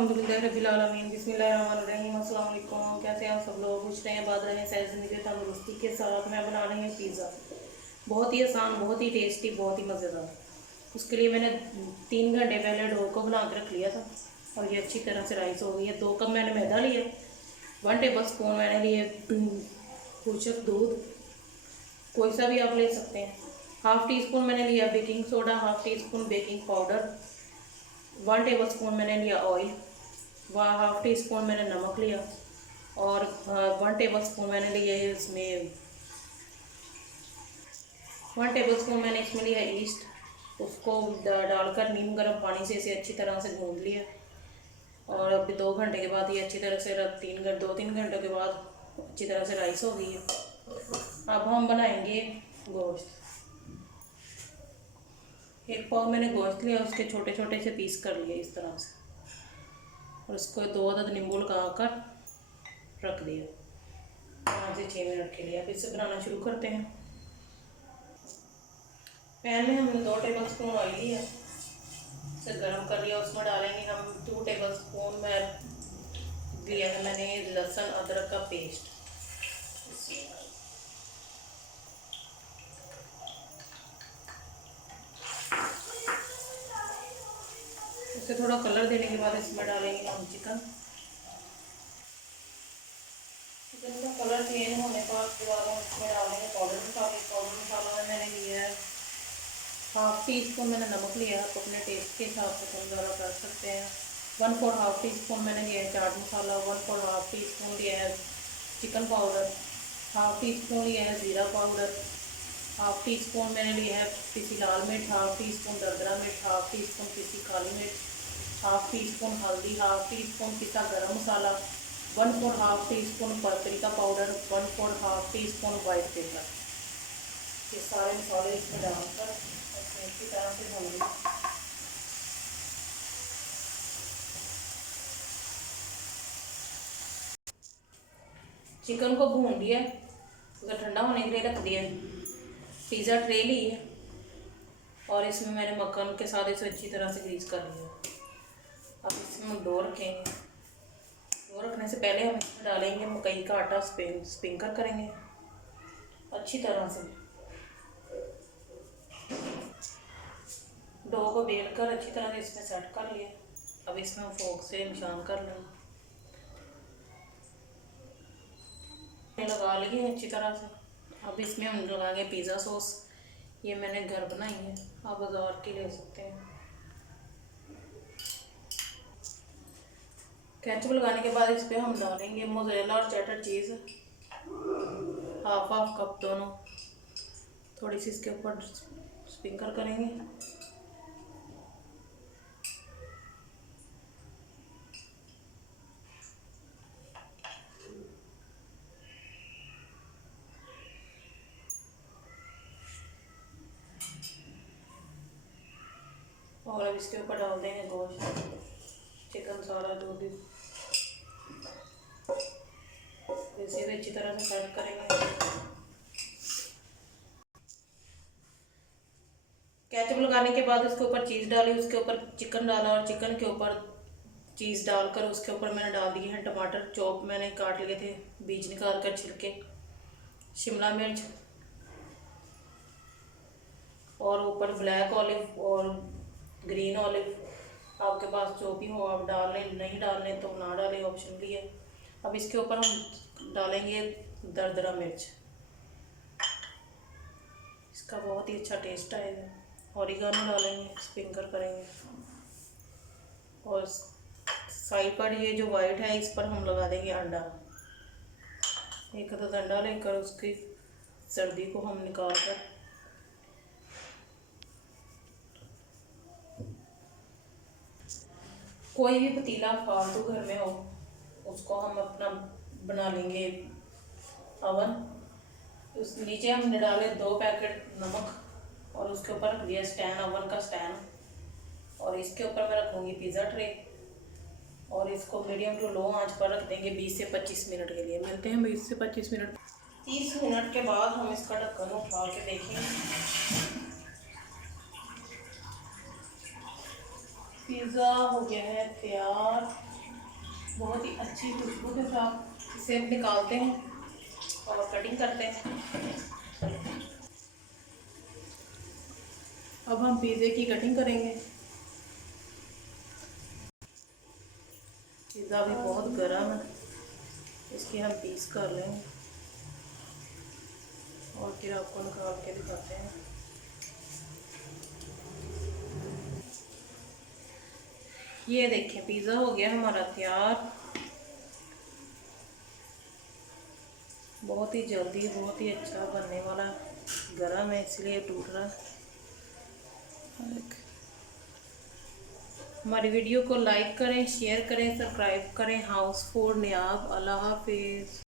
अल्हम्दुलिल्लाह रब्बिल आलमीन बिस्मिल्लाहिर्रहमानिर्रहीम अस्सलाम वालेकुम। कैसे हैं आप सब लोग? खुश रहें, आबाद रहें, सेहत ज़िंदगी तंदुरुस्ती के साथ। मैं बना रही हूँ पिज़्ज़ा। बहुत ही आसान, बहुत ही टेस्टी, बहुत ही मज़ेदार। उसके लिए मैंने 3 घंटे पहले डो को बना के रख लिया था और ये अच्छी तरह से राइस हो गई है। 2 कप मैंने मैदा लिया, 1 टेबल स्पून मैंने लिए खुशक दूध, कोई सा भी आप ले सकते हैं। हाफ़ टी स्पून मैंने लिया baking soda, half tea spoon baking powder, 1 table spoon मैंने लिया ऑयल, हाफ़ टी स्पून मैंने नमक लिया और 1 टेबल स्पून मैंने लिया इसमें 1 टेबल स्पून मैंने इसमें लिया ईस्ट। उसको डालकर नीम गर्म पानी से इसे अच्छी तरह से गूंद लिया और अभी 2 घंटे के बाद ये अच्छी तरह से 2-3 घंटों के बाद अच्छी तरह से राइस हो गई है। अब हम बनाएंगे गोश्त। 1 पाव मैंने गोश्त लिया, उसके छोटे छोटे से पीस कर लिए इस तरह से और उसको 2 अदद नींबू लगाकर रख दिया 5 से 6 मिनट के लिए। अब इसे बनाना शुरू करते हैं। पैन में हमने 2 टेबल स्पून ऑयल लिया, इसे गर्म कर लिया। उसमें डालेंगे हम 2 टेबल स्पून में लिया है मैंने लहसुन अदरक का पेस्ट। इसे थोड़ा कलर देने के बाद इसमें डालेंगे हम चिकन का कलर चेंज होने के बाद हम इसमें डालेंगे पाउडर मसाला में मैंने लिया है हाफ़ टी स्पून मैंने नमक लिया है, तो अपने टेस्ट के हिसाब से कम ज़्यादा कर सकते हैं। 1/4 हाफ़ टी स्पून मैंने लिया है chaat masala, 1/4 half tea spoon लिया है chicken powder, half tea spoon लिया है ज़ीरा पाउडर, हाफ़ टी स्पून मैंने लिया है पिसी लाल मिर्च, हाफ़ टी स्पून दरदरा मिर्च, हाफ़ टी स्पून पिसी काली मिर्च, हाफ़ टी स्पून हल्दी, हाफ़ टी स्पून पिसा garam masala, 1/4 half teaspoon paprika powder, 1/4 half teaspoon white pepper. ये सारे मसाले इसमें डालकर अच्छी तरह से भून लें। चिकन को भून लिया, उसे ठंडा होने के लिए रख दिया। पिज़्ज़ा ट्रे ली है और इसमें मैंने मक्खन के साथ इसे अच्छी तरह से ग्रीस कर लिया। अब इसमें डो रखेंगे। डो रखने से पहले हम इसमें डालेंगे मकई का आटा, स्प्रिंकल करेंगे अच्छी तरह से। डो को बेल कर अच्छी तरह से इसमें सेट कर लिया। अब इसमें फोक से निशान कर लेंगे, लगा लिए अच्छी तरह से। अब इसमें हम लगाएंगे पिज़्ज़ा सॉस। ये मैंने घर बनाई है, आप बाज़ार की ले सकते हैं। केचप लगाने के बाद इस पर हम डालेंगे मोज़रेला और चेडर चीज़, हाफ कप दोनों, थोड़ी सी इसके ऊपर स्प्रिंकल करेंगे। और अब इसके ऊपर डाल देंगे गोश्त, चिकन सारा जो भी, इसे भी अच्छी तरह से सेट करेंगे। केचप लगाने के बाद उसके ऊपर चीज़ डाली, उसके ऊपर चिकन डाला और चिकन के ऊपर चीज़ डालकर उसके ऊपर मैंने डाल दिए हैं टमाटर चॉप, मैंने काट लिए थे बीज निकाल कर छिलके, शिमला मिर्च और ऊपर ब्लैक ऑलिव और ग्रीन ऑलिव। आपके पास जो भी हो आप डाल लें, नहीं डालने तो ना डालें, ऑप्शनली है। अब इसके ऊपर हम डालेंगे दरदरा मिर्च, इसका बहुत ही अच्छा टेस्ट आएगा। ऑरिगानो डालेंगे, स्प्रिंकल करेंगे और साइड पर ये जो वाइट है इस पर हम लगा देंगे अंडा। एक अदद अंडा लेकर उसकी सर्दी को हम निकाल कर कोई भी पतीला फालतू घर में हो उसको हम अपना बना लेंगे अवन। उस नीचे हमने डाले 2 पैकेट नमक और उसके ऊपर रख दिया स्टैंड, अवन का स्टैंड, और इसके ऊपर मैं रखूँगी पिज़्ज़ा ट्रे और इसको मीडियम टू लो आंच पर रख देंगे 20 से 25 मिनट के लिए। मिलते हैं 20 से 25 मिनट। 30 मिनट के बाद हम इसका ढक्कन उठा के देखेंगे। पिज़्ज़ा हो गया है तैयार। बहुत ही अच्छी खुशबू के साथ इसे हम निकालते हैं और कटिंग करते हैं। अब हम पिज़्ज़े की कटिंग करेंगे। पिज़्ज़ा भी बहुत गर्म है, इसके हम पीस कर लेंगे और फिर आपको निकाल के दिखाते हैं। ये देखें, पिज़्ज़ा हो गया हमारा तैयार। बहुत ही जल्दी, बहुत ही अच्छा बनने वाला, गर्म है इसलिए टूट रहा है। हमारी वीडियो को लाइक करें, शेयर करें, सब्सक्राइब करें। House food नियाब। अल्लाह हाफिज़।